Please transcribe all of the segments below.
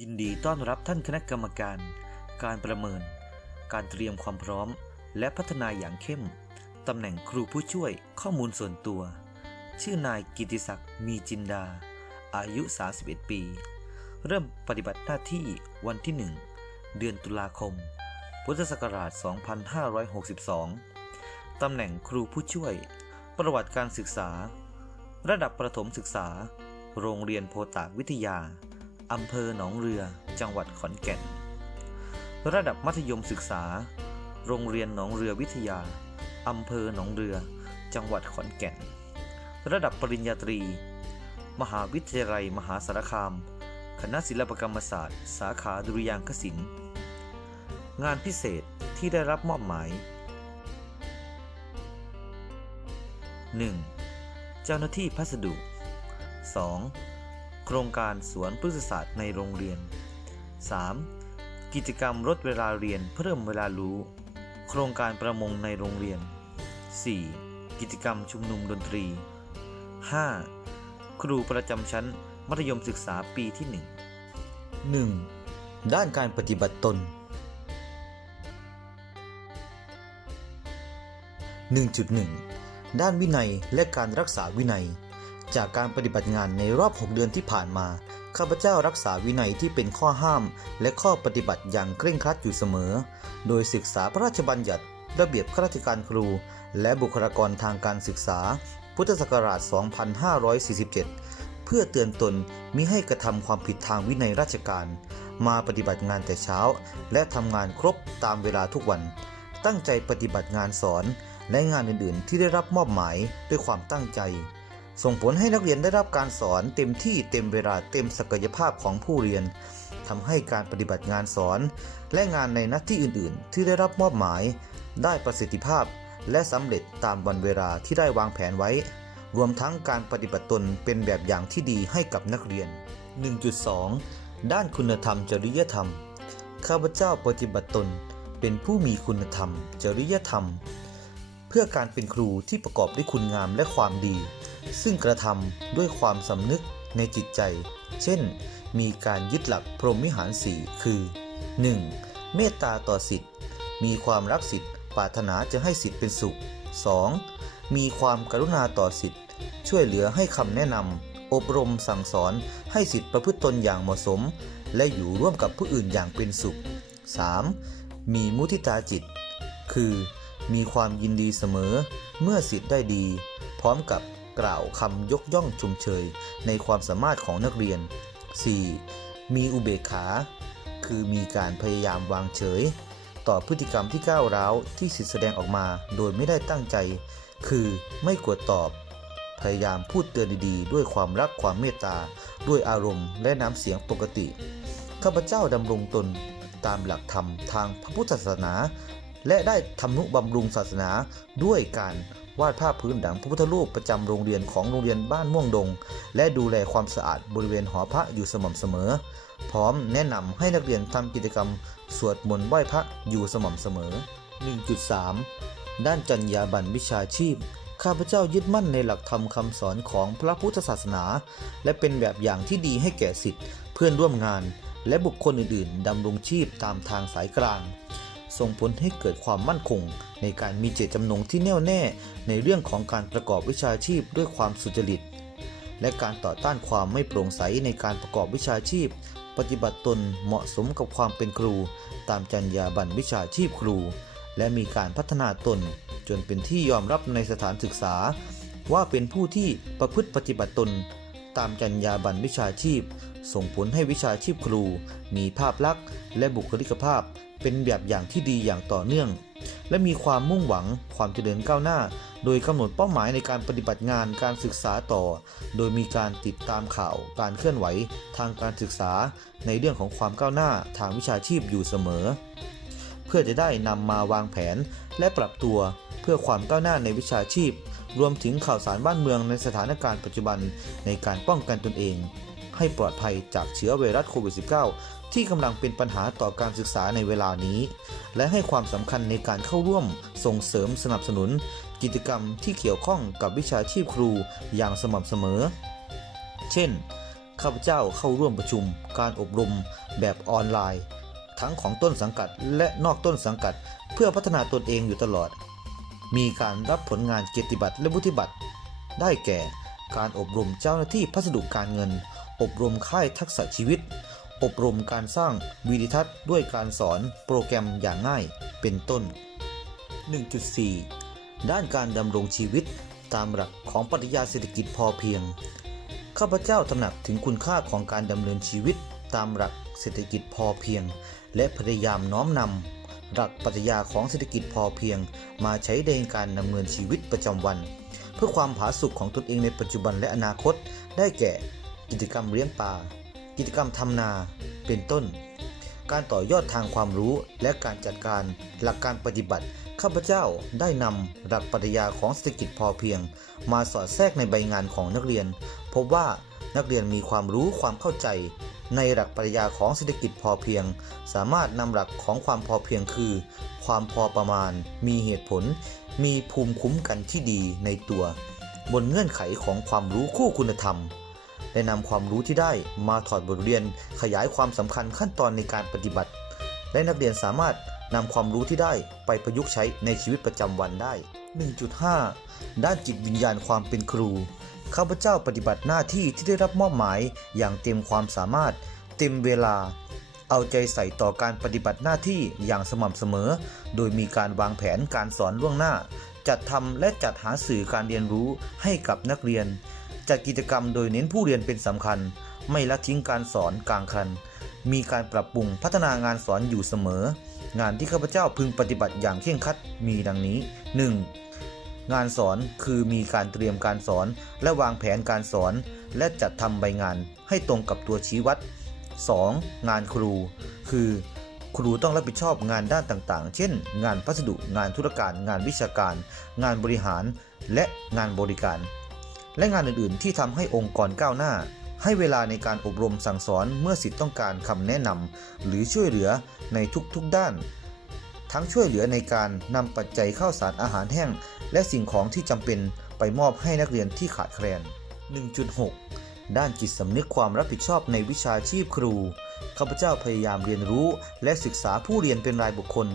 ยินดีต้อนรับท่านคณะกรรมการ การประเมิน การเตรียมความพร้อม และพัฒนาอย่างเข้ม ตำแหน่งครูผู้ช่วยข้อมูลส่วนตัว ชื่อนายกิติศักดิ์มีจินดา อายุ 31 ปี เริ่มปฏิบัติหน้าที่วันที่ 1 เดือนตุลาคม พุทธศักราช 2562 ตำแหน่งครูผู้ช่วย ประวัติการศึกษา ระดับประถมศึกษา โรงเรียนโพตากวิทยา อำเภอหนองเรือ จังหวัดขอนแก่น ระดับมัธยมศึกษา โรงเรียนหนองเรือวิทยา อำเภอหนองเรือ จังหวัดขอนแก่น ระดับปริญญาตรี มหาวิทยาลัยมหาสารคาม คณะศิลปกรรมศาสตร์ สาขาดุริยางคศิลป์ งานพิเศษที่ได้รับมอบหมาย 1. เจ้าหน้าที่พัสดุ 2. โครงการสวนพฤกษศาสตร์ในโรงเรียน 3. กิจกรรมลดเวลาเรียนเพิ่มเวลารู้ โครงการประมงในโรงเรียน 4. กิจกรรมชุมนุมดนตรี 5. ครูประจำชั้นมัธยมศึกษาปีที่ 1 1. ด้านการปฏิบัติตน 1.1 ด้านวินัยและการรักษาวินัย จากการปฏิบัติงานในรอบ 6 เดือนที่ผ่านมา ข้าพเจ้ารักษาวินัยที่เป็นข้อห้าม และข้อปฏิบัติอย่างเคร่งครัดอยู่เสมอ โดยศึกษาพระราชบัญญัติ ระเบียบข้าราชการครู และบุคลากรทางการศึกษา พุทธศักราช 2547 เพื่อเตือนตนมิให้กระทำความผิดทางวินัยราชการ มาปฏิบัติงานแต่เช้า และทำงานครบตามเวลาทุกวัน ตั้งใจปฏิบัติงานสอน และงานอื่นๆ ที่ได้รับมอบหมายด้วยความตั้งใจ ส่งผลให้นักเรียนได้รับการสอนเต็มที่เต็มเวลาเต็มศักยภาพของผู้เรียนทำให้การปฏิบัติงานสอน และงานในหน้าที่อื่นๆ ที่ได้รับมอบหมาย ได้ประสิทธิภาพ และสำเร็จตามวันเวลาที่ได้วางแผนไว้ รวมทั้งการปฏิบัติตนเป็นแบบอย่างที่ดีให้กับนักเรียน 1.2 ด้านคุณธรรมจริยธรรม ข้าพเจ้าปฏิบัติตน เป็นผู้มีคุณธรรม จริยธรรม เพื่อการเป็นครูที่ประกอบด้วยคุณงามและความดี ซึ่งกระทำด้วยความสำนึกในจิตใจ เช่น มีการยึดหลักพรหมวิหารสี่คือ 1. เมตตาต่อสิทธิ์ มีความรักสิทธิ์ปรารถนาจะให้สิทธิ์เป็นสุข 2. มีความกรุณาต่อสิทธิ์ ช่วยเหลือให้คำแนะนำอบรมสั่งสอนให้สิทธิ์ประพฤติตนอย่างเหมาะสม และอยู่ร่วมกับผู้อื่นอย่างเป็นสุข 3. มีมุทิตาจิต คือ มีความยินดีเสมอเมื่อสิทธิ์ได้ดี พร้อมกับ กล่าวคำยกย่องชมเชยในความสามารถของนักเรียน 4. มีอุเบกขา คือมีการพยายามวางเฉย ต่อพฤติกรรมที่ก้าวร้าวที่สิทธิแสดงออกมาโดยไม่ได้ตั้งใจ คือไม่กดตอบ พยายามพูดเตือนดีๆ ด้วยความรักความเมตตา ด้วยอารมณ์และน้ำเสียงปกติ ข้าพเจ้าดำรงตนตามหลักธรรมทางพระพุทธศาสนา และได้ทำนุบำรุงศาสนาด้วยการ วาดภาพพื้นดังพระพุทธรูปประจำโรงเรียนของโรงเรียนบ้านม่วงดง และดูแลความสะอาดบริเวณหอพระอยู่สม่ำเสมอ พร้อมแนะนำให้นักเรียนทำกิจกรรม สวดมนต์ไหว้พระอยู่สม่ำเสมอ 1.3 ด้านจรรยาบรรณวิชาชีพ ข้าพเจ้ายึดมั่นในหลักธรรมคำสอนของพระพุทธศาสนา และเป็นแบบอย่างที่ดีให้แก่สิทธิ์เพื่อนร่วมงาน และบุคคลอื่นๆดำรงชีพตามทางสายกลาง ส่งผลให้เกิดความมั่นคง ในการมีเจตจำนงที่แน่วแน่ในเรื่องของการประกอบวิชาชีพด้วยความสุจริต และการต่อต้านความไม่โปร่งใสในการประกอบวิชาชีพ ปฏิบัติตนเหมาะสมกับความเป็นครู ตามจรรยาบรรณวิชาชีพครู และมีการพัฒนาตน จนเป็นที่ยอมรับในสถานศึกษา ว่าเป็นผู้ที่ประพฤติปฏิบัติตน ตามจรรยาบรรณวิชาชีพ ส่งผลให้วิชาชีพครู มีภาพลักษณ์และบุคลิกภาพ เป็นแบบอย่างที่ดีอย่างต่อเนื่อง และมีความมุ่งหวังความเจริญก้าวหน้า โดยกำหนดเป้าหมายในการปฏิบัติงานการศึกษาต่อ โดยมีการติดตามข่าวการเคลื่อนไหวทางการศึกษาในเรื่องของความก้าวหน้าทางวิชาชีพอยู่เสมอ เพื่อจะได้นำมาวางแผนและปรับตัวเพื่อความก้าวหน้าในวิชาชีพ รวมถึงข่าวสารบ้านเมืองในสถานการณ์ปัจจุบันในการป้องกันตนเอง ให้ปลอดภัยจากเชื้อไวรัสโควิด -19 ที่กำลังเป็นปัญหาต่อการศึกษาในเวลานี้ และให้ความสำคัญในการเข้าร่วมส่งเสริมสนับสนุน กิจกรรมที่เกี่ยวข้องกับวิชาชีพครูอย่างสม่ำเสมอ เช่น ข้าพเจ้าเข้าร่วมประชุม การอบรม แบบออนไลน์ ทั้งของต้นสังกัดและนอกต้นสังกัด เพื่อพัฒนาตนเองอยู่ตลอด มีการรับผลงานเกียรติบัตรและวุฒิบัตร ได้แก่ การอบรมเจ้าหน้าที่พัสดุการเงิน อบรมค่ายทักษะชีวิต อบรมการสร้างวิดิทัศน์ด้วยการสอนโปรแกรมอย่างง่ายเป็นต้น 1.4 ด้านการดำรงชีวิตตามหลักของปรัชญาเศรษฐกิจพอเพียง ข้าพเจ้าตระหนักถึงคุณค่าของการดำเนินชีวิตตามหลักเศรษฐกิจพอเพียง และพยายามน้อมนำ หลักปรัชญาของเศรษฐกิจพอเพียง มาใช้ในการดำเนินชีวิตประจำวัน เพื่อความผาสุกของตนเองในปัจจุบันและอนาคต ได้แก่กิจกรรมเลี้ยงปลากิจกรรมทำนาเป็นต้น การต่อยอดทางความรู้และการจัดการหลักการปฏิบัติ ข้าพเจ้าได้นำหลักปรัชญาของเศรษฐกิจพอเพียง มาสอดแทรกในใบงานของนักเรียน พบว่านักเรียนมีความรู้ความเข้าใจ ในหลักปรัชญาของเศรษฐกิจพอเพียง สามารถนำหลักของความพอเพียงคือ ความพอประมาณ มีเหตุผล มีภูมิคุ้มกันที่ดีในตัว บนเงื่อนไขของความรู้คู่คุณธรรมได้นำความรู้ที่ได้มาถอดบทเรียนขยายความสำคัญขั้นตอนในการปฏิบัติ และนักเรียนสามารถนำความรู้ที่ได้ไปประยุกต์ใช้ในชีวิตประจำวันได้ 1.5 ด้านจิตวิญญาณความเป็นครู ข้าพเจ้าปฏิบัติหน้าที่ที่ได้รับมอบหมายอย่างเต็มความสามารถ เต็มเวลา เอาใจใส่ต่อการปฏิบัติหน้าที่อย่างสม่ำเสมอ โดยมีการวางแผนการสอนล่วงหน้า จัดทำและจัดหาสื่อการเรียนรู้ให้กับนักเรียน จัดกิจกรรมโดยเน้นผู้เรียนเป็นสำคัญ ไม่ละทิ้งการสอนกลางคัน มีการปรับปรุงพัฒนางานสอนอยู่เสมอ งานที่ข้าพเจ้าพึงปฏิบัติอย่างเคร่งครัดมีดังนี้ 1. งานสอนคือมีการเตรียมการสอน และวางแผนการสอน และจัดทำใบงานให้ตรงกับตัวชี้วัด 2. งานครู คือ ครูต้องรับผิดชอบงานด้านต่างๆ เช่น งานพัสดุ งานธุรการ งานวิชาการ งานบริหาร และงานบริการ และงานอื่นๆ ที่ทำให้องค์กรก้าวหน้า ให้เวลาในการอบรมสั่งสอนเมื่อสิทธิ์ต้องการคำแนะนำหรือช่วยเหลือในทุกๆด้าน ทั้งช่วยเหลือในการนำปัจจัยข้าวสารอาหารแห้ง และสิ่งของที่จำเป็นไปมอบให้นักเรียนที่ขาดแคลน 1.6 ด้านจิตสำนึกความรับผิดชอบในวิชาชีพครู ข้าพเจ้าพยายามเรียนรู้และศึกษาผู้เรียนเป็นรายบุคคล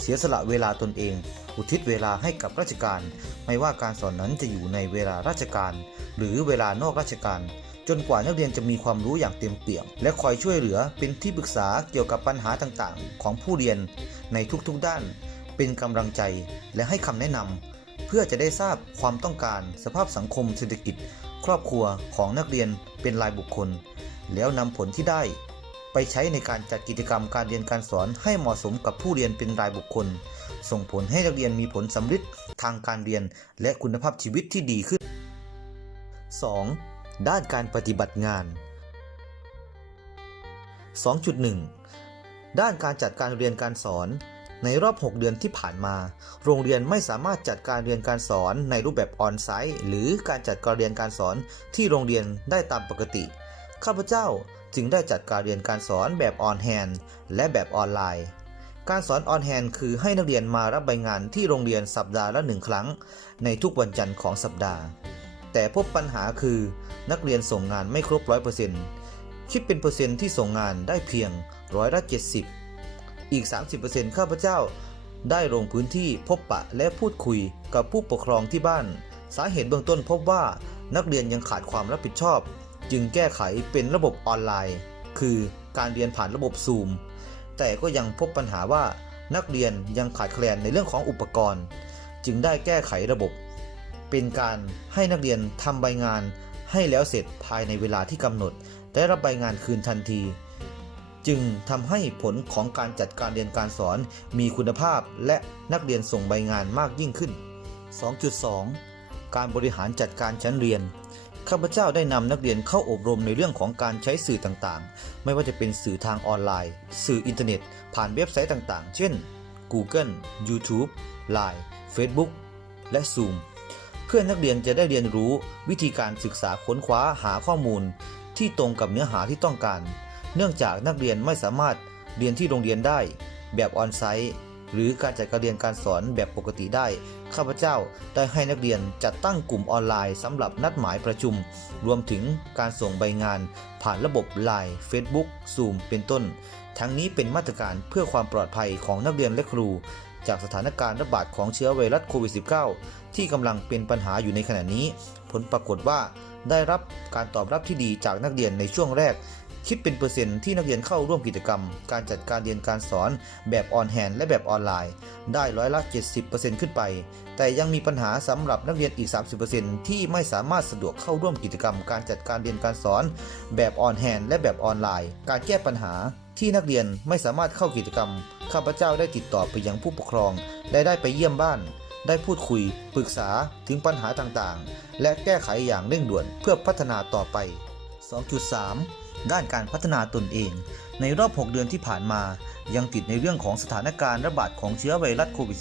เสียสละเวลาตนเอง อุทิศเวลาให้กับราชการ ไม่ว่าการสอนนั้นจะอยู่ในเวลาราชการ หรือเวลานอกราชการ จนกว่านักเรียนจะมีความรู้อย่างเต็มเปี่ยม และคอยช่วยเหลือเป็นที่ปรึกษาเกี่ยวกับปัญหาต่างๆ ของผู้เรียนในทุกๆด้าน เป็นกำลังใจและให้คำแนะนำเพื่อจะได้ทราบความต้องการสภาพสังคมเศรษฐกิจ ครอบครัวของนักเรียนเป็นรายบุคคล แล้วนำผลที่ได้ ไปใช้ในการจัดกิจกรรมการเรียนการสอนให้เหมาะสมกับผู้เรียนเป็นรายบุคคล ส่งผลให้นักเรียนมีผลสำเร็จทางการเรียนและคุณภาพชีวิตที่ดีขึ้น 2. ด้านการปฏิบัติงาน 2.1 ด้านการจัดการเรียนการสอน ในรอบ 6 เดือนที่ผ่านมา โรงเรียนไม่สามารถจัดการเรียนการสอนในรูปแบบออนไซต์ หรือการจัดการเรียนการสอนที่โรงเรียนได้ตามปกติ ข้าพเจ้าจึงได้จัดการเรียนการสอนแบบออนแฮนและแบบออนไลน์การสอนออนแฮนคือให้นักเรียนมารับใบงานที่โรงเรียนสัปดาห์ละหนึ่งครั้ง ในทุกวันจันทร์ของสัปดาห์ แต่พบปัญหาคือนักเรียนส่งงานไม่ครบ100%คิดเป็นเปอร์เซ็นต์ที่ส่งงานได้เพียงร้อยละ70อีก 30%ข้าพเจ้าได้ลงพื้นที่พบปะและพูดคุยกับผู้ปกครองที่บ้าน สาเหตุเบื้องต้นพบว่านักเรียนยังขาดความรับผิดชอบ จึงแก้ไขเป็นระบบออนไลน์ คือการเรียนผ่านระบบซูม แต่ก็ยังพบปัญหาว่านักเรียนยังขาดแคลนในเรื่องของอุปกรณ์ จึงได้แก้ไขระบบ เป็นการให้นักเรียนทำใบงานให้แล้วเสร็จภายในเวลาที่กำหนด ได้รับใบงานคืนทันที จึงทำให้ผลของการจัดการเรียนการสอนมีคุณภาพและนักเรียนส่งใบงานมากยิ่งขึ้น 2.2 การบริหารจัดการชั้นเรียนข้าพเจ้าได้นำนักเรียนเข้าอบรมในเรื่องของการใช้สื่อต่างๆ ไม่ว่าจะเป็นสื่อทางออนไลน์ สื่ออินเทอร์เน็ต ผ่านเว็บไซต์ต่างๆ เช่น Google YouTube Line Facebook และ Zoom เพื่อนักเรียนจะได้เรียนรู้วิธีการศึกษาค้นคว้าหาข้อมูล ที่ตรงกับเนื้อหาที่ต้องการ เนื่องจากนักเรียนไม่สามารถเรียนที่โรงเรียนได้ แบบออนไซต์หรือการจัดการเรียนการสอนแบบปกติได้ ข้าพเจ้าได้ให้นักเรียนจัดตั้งกลุ่มออนไลน์สำหรับนัดหมายประชุม รวมถึงการส่งใบงาน ผ่านระบบ Line Facebook Zoom เป็นต้น ทั้งนี้เป็นมาตรการเพื่อความปลอดภัยของนักเรียนและครู จากสถานการณ์ระบาดของเชื้อไวรัสโควิด -19 ที่กำลังเป็นปัญหาอยู่ในขณะนี้ ผลปรากฏว่าได้รับการตอบรับที่ดีจากนักเรียนในช่วงแรก คิดเป็นเปอร์เซ็นต์ที่นักเรียนเข้าร่วมกิจกรรม การจัดการเรียนการสอนแบบออนแฮนและแบบออนไลน์ ได้ร้อยละ 70%ขึ้นไป แต่ยังมีปัญหาสำหรับนักเรียนอีก 30%ที่ไม่สามารถสะดวกเข้าร่วมกิจกรรม การจัดการเรียนการสอน แบบออนแฮนและแบบออนไลน์ การแก้ปัญหาที่นักเรียนไม่สามารถเข้ากิจกรรม ข้าพเจ้าได้ติดต่อไปยังผู้ปกครอง และได้ไปเยี่ยมบ้าน ได้พูดคุย ปรึกษาถึงปัญหาต่างๆ และแก้ไขอย่างเร่งด่วนเพื่อพัฒนาต่อไป 2.3 ด้านการพัฒนาตนเอง ในรอบ 6 เดือนที่ผ่านมา ยังติดในเรื่องของสถานการณ์ระบาดของเชื้อไวรัสโควิด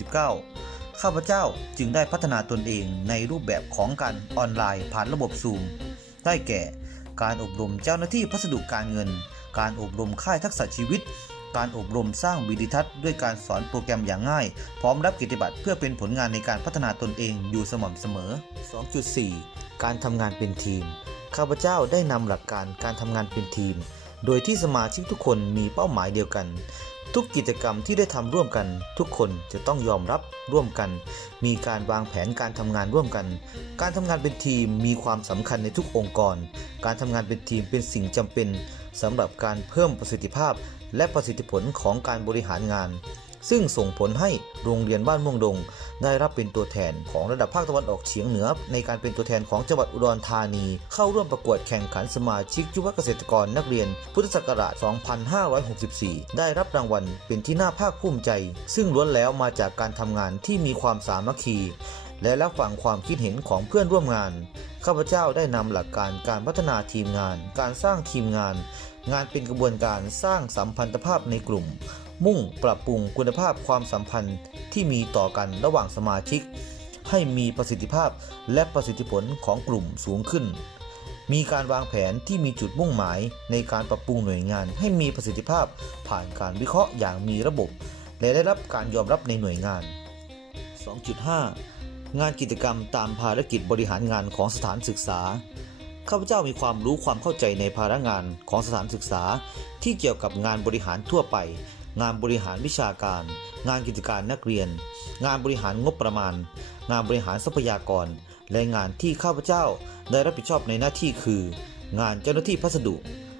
-19 ข้าพเจ้าจึงได้พัฒนาตนเองในรูปแบบของการออนไลน์ผ่านระบบซูม ได้แก่ การอบรมเจ้าหน้าที่พัสดุการเงิน การอบรมค่ายทักษะชีวิต การอบรมสร้างวิดิทัศน์ด้วยการสอนโปรแกรมอย่างง่าย พร้อมรับกิจบัตรเพื่อเป็นผลงานในการพัฒนาตนเองอยู่สม่ำเสมอ 2.4 การทำงานเป็นทีม ข้าพเจ้าได้นำหลักการการทำงานเป็นทีม โดยที่สมาชิกทุกคนมีเป้าหมายเดียวกัน ทุกกิจกรรมที่ได้ทำร่วมกัน ทุกคนจะต้องยอมรับร่วมกัน มีการวางแผนการทำงานร่วมกัน การทำงานเป็นทีมมีความสำคัญในทุกองค์กร การทำงานเป็นทีมเป็นสิ่งจำเป็น สำหรับการเพิ่มประสิทธิภาพ และประสิทธิผลของการบริหารงาน ซึ่งส่งผลให้โรงเรียนบ้านม่วงดง ได้รับเป็นตัวแทนของระดับภาคตะวันออกเฉียงเหนือ ในการเป็นตัวแทนของจังหวัดอุดรธานี เข้าร่วมประกวดแข่งขันสมาชิกยุวเกษตรกรนักเรียน พุทธศักราช 2564 ได้รับรางวัลเป็นที่น่าภาคภูมิใจ ซึ่งล้วนแล้วมาจากการทำงานที่มีความสามัคคี และรับฟังความคิดเห็นของเพื่อนร่วมงาน ข้าพเจ้าได้นำหลักการการพัฒนาทีมงาน การสร้างทีมงาน งานเป็นกระบวนการสร้างสัมพันธภาพในกลุ่ม มุ่งปรับปรุงคุณภาพความสัมพันธ์ที่มีต่อกันระหว่างสมาชิก ให้มีประสิทธิภาพและประสิทธิผลของกลุ่มสูงขึ้น มีการวางแผนที่มีจุดมุ่งหมายในการปรับปรุงหน่วยงาน ให้มีประสิทธิภาพผ่านการวิเคราะห์อย่างมีระบบ และได้รับการยอมรับในหน่วยงาน 2.5 งานกิจกรรมตามภารกิจบริหารงานของสถานศึกษา ข้าพเจ้ามีความรู้ความเข้าใจในภาระงานของสถานศึกษา ที่เกี่ยวกับงานบริหารทั่วไป งานบริหารวิชาการ งานกิจการนักเรียน งานบริหารงบประมาณ งานบริหารทรัพยากร และงานที่ข้าพเจ้าได้รับผิดชอบในหน้าที่คือ งานเจ้าหน้าที่พัสดุ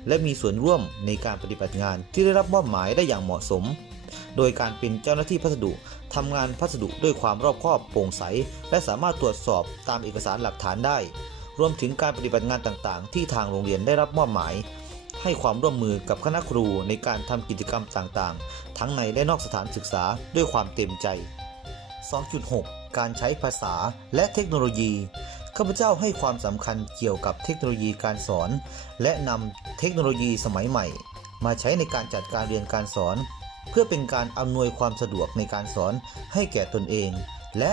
และมีส่วนร่วมในการปฏิบัติงานที่ได้รับมอบหมายได้อย่างเหมาะสม โดยการเป็นเจ้าหน้าที่พัสดุทำงานพัสดุด้วยความรอบคอบโปร่งใส และสามารถตรวจสอบตามเอกสารหลักฐานได้ รวมถึงการปฏิบัติงานต่างๆ ที่ทางโรงเรียนได้รับมอบหมาย ให้ความร่วมมือกับคณะครูในการทำกิจกรรมต่างๆ ทั้งในและนอกสถานศึกษาด้วยความเต็มใจ 2.6 การใช้ภาษาและเทคโนโลยีข้าพเจ้าให้ความสำคัญเกี่ยวกับเทคโนโลยีการสอน และนำเทคโนโลยีสมัยใหม่ มาใช้ในการจัดการเรียนการสอน เพื่อเป็นการอำนวยความสะดวกในการสอนให้แก่ตนเอง และ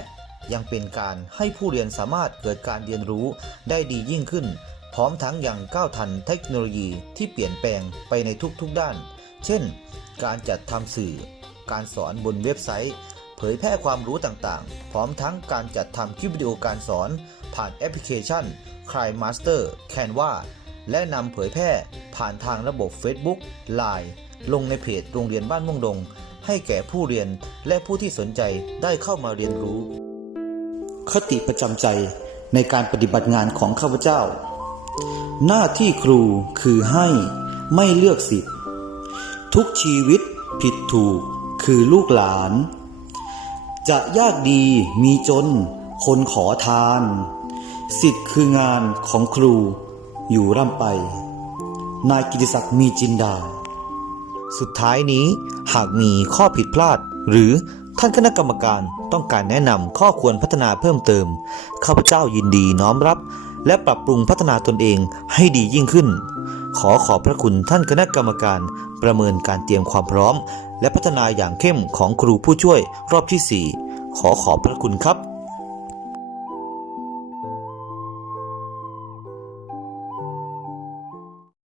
ยังเป็นการให้ผู้เรียนสามารถเกิดการเรียนรู้ได้ดียิ่งขึ้น พร้อมทั้งยังก้าวทันเทคโนโลยีที่เปลี่ยนแปลงไปในทุกๆด้าน เช่น การจัดทำสื่อ การสอนบนเว็บไซต์ เผยแพร่ความรู้ต่างๆ พร้อมทั้งการจัดทำคลิปวิดีโอการสอน ผ่านแอปพลิเคชัน c r y Master Canva และนำเผยแพร่ผ่านทางระบบ Facebook Line ลงในเพจโรงเรียนบ้านม่วงดง ให้แก่ผู้เรียนและผู้ที่สนใจได้เข้ามาเรียนรู้ คติประจำใจในการปฏิบัติงานของข้าพเจ้า หน้าที่ครูคือให้ไม่เลือกสิทธิ์ทุกชีวิตผิดถูกคือลูกหลาน จะยากดีมีจน คนขอทาน สิทธิ์คืองานของครูอยู่ร่ำไป นายกิติศักดิ์มีจินดา สุดท้ายนี้หากมีข้อผิดพลาด หรือท่านคณะกรรมการต้องการแนะนำข้อควรพัฒนาเพิ่มเติม ข้าพเจ้ายินดีน้อมรับ และปรับปรุงพัฒนาตนเองให้ดียิ่งขึ้น ขอขอบพระคุณท่านคณะกรรมการ ประเมินการเตรียมความพร้อม และพัฒนาอย่างเข้มของครูผู้ช่วยรอบที่ 4 ขอขอบพระคุณครับ